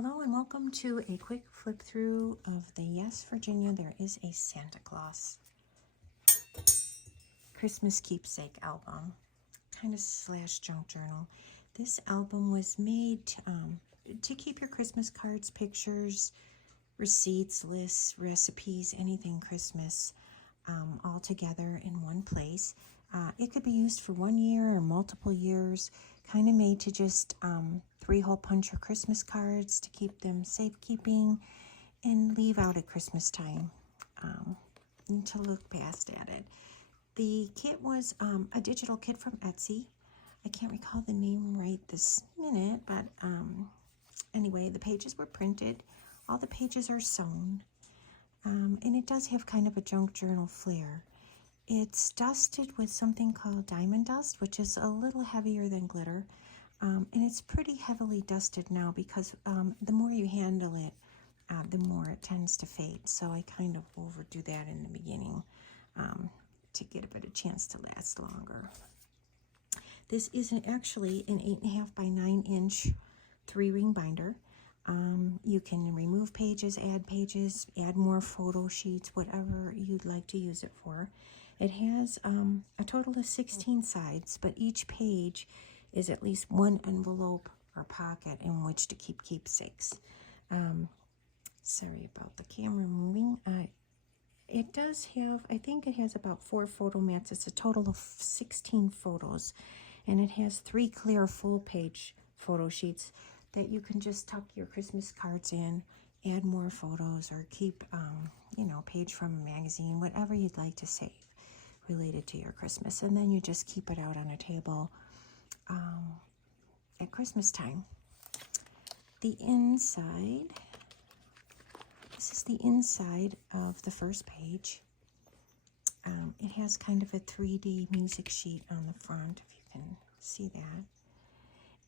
Hello and welcome to a quick flip through of the Yes, Virginia, There Is a Santa Claus Christmas Keepsake Album, kind of slash junk journal. This album was made to keep your Christmas cards, pictures, receipts, lists, recipes, anything Christmas all together in one place. It could be used for 1 year or multiple years, kind of made to just 3-hole punch your Christmas cards to keep them safekeeping and leave out at Christmas time and to look past at it. The kit was a digital kit from Etsy. I can't recall the name right this minute, but anyway, the pages were printed. All the pages are sewn, and it does have kind of a junk journal flair. It's dusted with something called diamond dust, which is a little heavier than glitter, and it's pretty heavily dusted now because the more you handle it, the more it tends to fade. So I kind of overdo that in the beginning to get a better chance to last longer. This is actually an 8.5 by 9 inch 3-ring binder. You can remove pages, add more photo sheets, whatever you'd like to use it for. It has a total of 16 sides, but each page is at least one envelope or pocket in which to keep keepsakes. Sorry about the camera moving. It does have, I think it has about 4 photo mats. It's a total of 16 photos, and it has 3 clear full-page photo sheets that you can just tuck your Christmas cards in, add more photos, or keep, page from a magazine, whatever you'd like to save related to your Christmas. And then you just keep it out on a table at Christmas time. The inside, this is the inside of the first page. It has kind of a 3D music sheet on the front, if you can see that.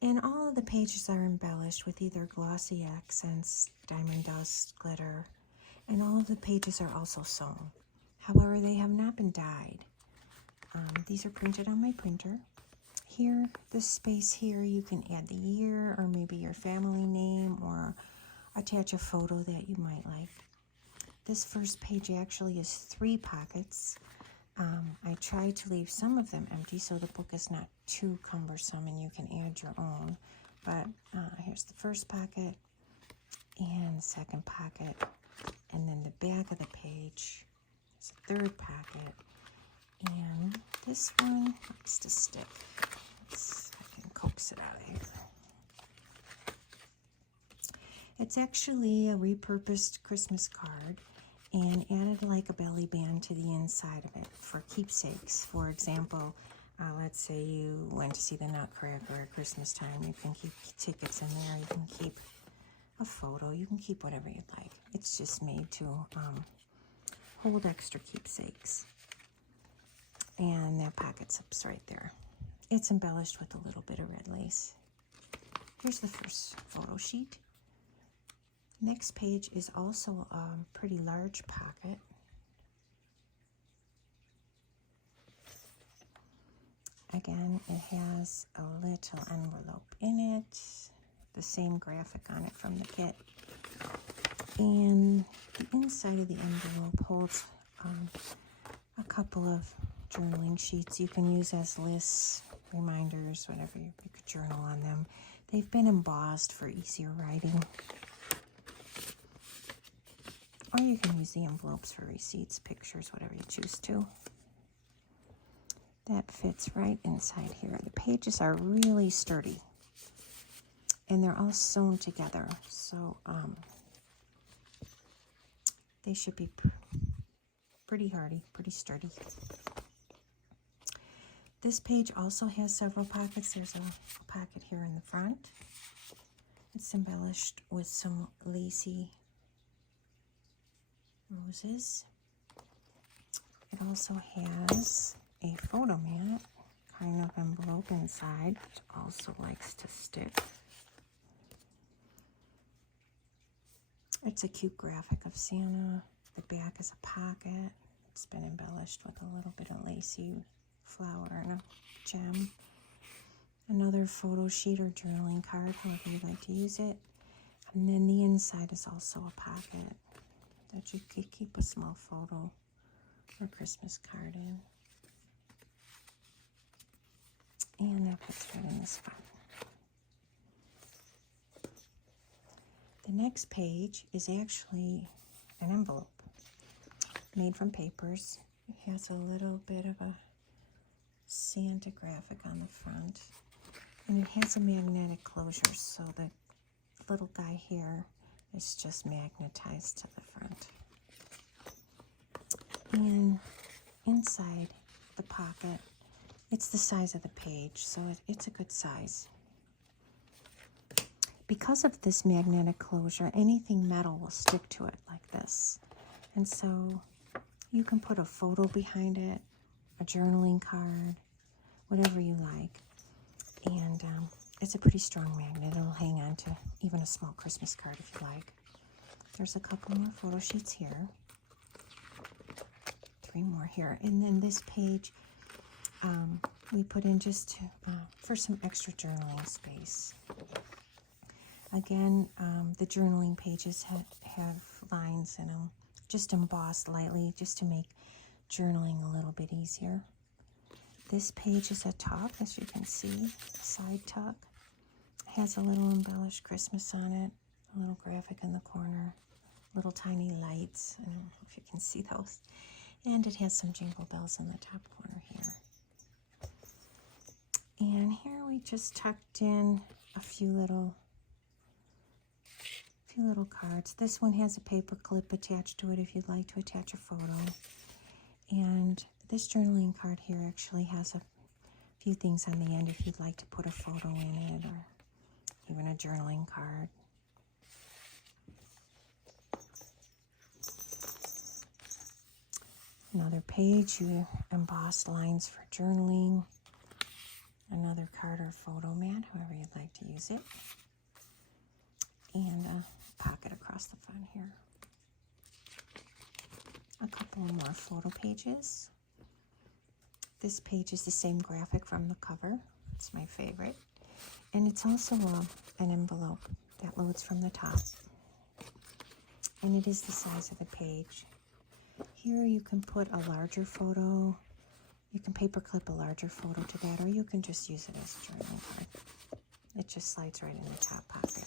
And all of the pages are embellished with either glossy accents, diamond dust, glitter, and all of the pages are also sewn. However, they have not been dyed. These are printed on my printer. Here, this space here, you can add the year or maybe your family name or attach a photo that you might like. This first page actually is 3 pockets. I try to leave some of them empty so the book is not too cumbersome and you can add your own. But here's the first pocket and the second pocket, and then the back of the page is a 3rd pocket, and this one likes to stick. I can coax it out of here. It's actually a repurposed Christmas card and added like a belly band to the inside of it for keepsakes. For example, let's say you went to see the Nutcracker at Christmas time. You can keep tickets in there. You can keep a photo. You can keep whatever you'd like. It's just made to hold extra keepsakes. And that pocket zips right there. It's embellished with a little bit of red lace. Here's the first photo sheet. Next page is also a pretty large pocket. Again, it has a little envelope in it, the same graphic on it from the kit. And the inside of the envelope holds a couple of journaling sheets you can use as lists, reminders, whatever you could journal on them. They've been embossed for easier writing. Or you can use the envelopes for receipts, pictures, whatever you choose to. That fits right inside here. The pages are really sturdy. And they're all sewn together. So they should be pretty hardy, pretty sturdy. This page also has several pockets. There's a pocket here in the front. It's embellished with some lacy roses. It also has a photo mat kind of envelope inside, which also likes to stick. It's a cute graphic of Santa. The back is a pocket. It's been embellished with a little bit of lacy flower and a gem. Another photo sheet or journaling card, however you'd like to use it. And then the inside is also a pocket that you could keep a small photo or Christmas card in. And that fits right in the spot. The next page is actually an envelope made from papers. It has a little bit of a Santa graphic on the front. And it has a magnetic closure, so the little guy here is just magnetized to the front. And inside the pocket, it's the size of the page, so it's a good size. Because of this magnetic closure, anything metal will stick to it like this. And so you can put a photo behind it, a journaling card, whatever you like. And it's a pretty strong magnet. It'll hang on to even a small Christmas card if you like. There's a couple more photo sheets here. 3 more here. And then this page we put in just for some extra journaling space. Again, the journaling pages have lines in them, just embossed lightly, just to make journaling a little bit easier. This page is a tuck, as you can see, side tuck. It has a little embellished Christmas on it, a little graphic in the corner, little tiny lights. I don't know if you can see those. And it has some jingle bells in the top corner here. And here we just tucked in a few little cards. This one has a paper clip attached to it if you'd like to attach a photo. And this journaling card here actually has a few things on the end if you'd like to put a photo in it, or even a journaling card. Another page, you embossed lines for journaling. Another card or photo mat, however you'd like to use it. And a pocket across the front here. A couple more photo pages. This page is the same graphic from the cover. It's my favorite. And it's also an envelope that loads from the top. And it is the size of the page. Here you can put a larger photo. You can paper clip a larger photo to that, or you can just use it as a journaling card. It just slides right in the top pocket.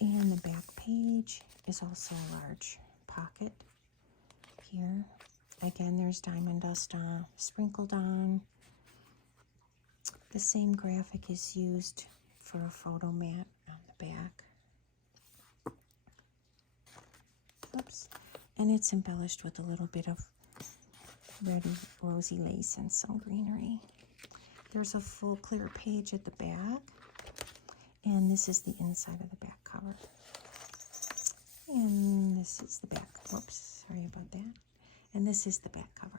And the back page is also a large pocket here. Again, there's diamond dust sprinkled on. The same graphic is used for a photo mat on the back. Oops. And it's embellished with a little bit of red rosy lace and some greenery. There's a full clear page at the back. And this is the inside of the back cover. And this is the back. Whoops, sorry about that. And this is the back cover.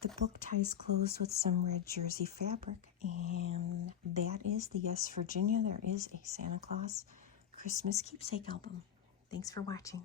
The book ties closed with some red jersey fabric. And that is the Yes Virginia. There is a Santa Claus Christmas keepsake album. Thanks for watching.